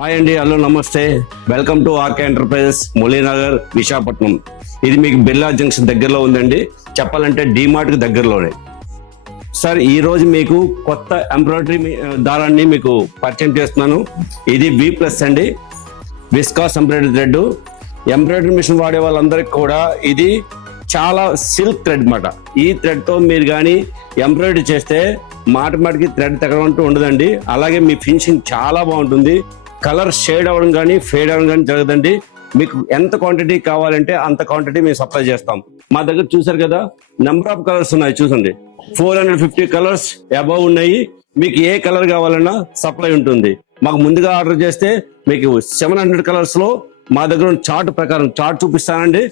Hi అండి, hello నమస్తే, welcome to RK enterprises Muralinagar Visakhapatnam. ఇది మీకు బిర్లా జంక్షన్ దగ్గరలో ఉందండి. చెప్పాలంటే డిమార్ట్ కి దగ్గరలోనే. సార్, ఈ రోజు మీకు కొత్త ఎంబ్రాయిడరీ దారాన్ని మీకు పరిచయం చేస్తున్నాను. ఇది V+ అండి, viscose embroidery thread. Embroidery machine వాడే వాళ్ళందరికీ కూడా ఇది చాలా సిల్క్ థ్రెడ్ మాట. ఈ థ్రెడ్ తో మీరు కానీ ఎంబ్రాయిడరీ చేస్తే మాటికి థ్రెడ్ తగ్గడం ఉండదండి. అలాగే మీ ఫినిషింగ్ చాలా బాగుంటుంది. కలర్ షేడ్ అవ్వడం కానీ ఫేడ్ అవ్వడం కానీ జరగదండి. మీకు ఎంత క్వాంటిటీ కావాలంటే అంత క్వాంటిటీ మేము సప్లై చేస్తాం. మా దగ్గర చూసారు కదా, నెంబర్ ఆఫ్ కలర్స్ ఉన్నాయి. చూసండి, 450 కలర్స్ అబౌవ్ ఉన్నాయి. మీకు ఏ కలర్ కావాలన్నా సప్లై ఉంటుంది. మాకు ముందుగా ఆర్డర్ చేస్తే మీకు 700 కలర్స్ లో మా దగ్గర చార్ట్ ప్రకారం చార్ట్ చూపిస్తానండి.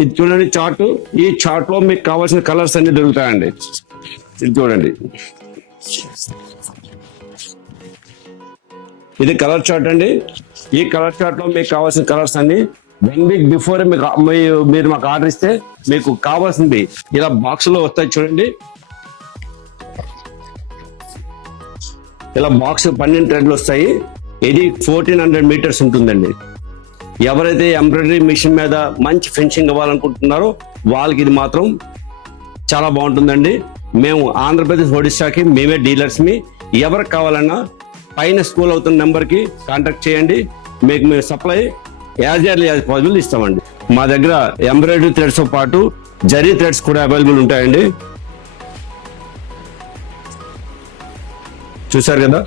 ఇది చూడండి చార్ట్. ఈ చార్ట్ లో మీకు కావాల్సిన కలర్స్ అన్ని దొరుకుతాయండి. ఇది చూడండి, ఇది కలర్ చార్ట్ అండి. ఈ కలర్ చార్ట్ లో మీకు కావాల్సిన కలర్స్ అన్ని 1 వీక్ బిఫోర్ మీరు మాకు ఆర్డర్ ఇస్తే మీకు కావాల్సింది ఇలా బాక్స్ లో వస్తాయి. చూడండి, ఇలా బాక్స్ 12 థ్రెడ్లు వస్తాయి. ఇది 1400 మీటర్స్ ఉంటుందండి. ఎవరైతే ఎంబ్రాయిడరీ మిషన్ మీద మంచి ఫినిషింగ్ ఇవ్వాలనుకుంటున్నారో వాళ్ళకి ఇది మాత్రం చాలా బాగుంటుందండి. మేము ఆంధ్రప్రదేశ్, ఒడిశాకి మేమే డీలర్స్. ఎవరికి కావాలన్నా పైన స్కూల్ అవుతున్న నెంబర్కి కాంటాక్ట్ చేయండి. మీకు మేము supply as early as possible ఇస్తామండి. మా దగ్గర ఎంబ్రాయిడరీ థ్రెడ్స్ తో పాటు జరీ థ్రెడ్స్ కూడా అవైలబుల్ ఉంటాయండి. చూసారు కదా.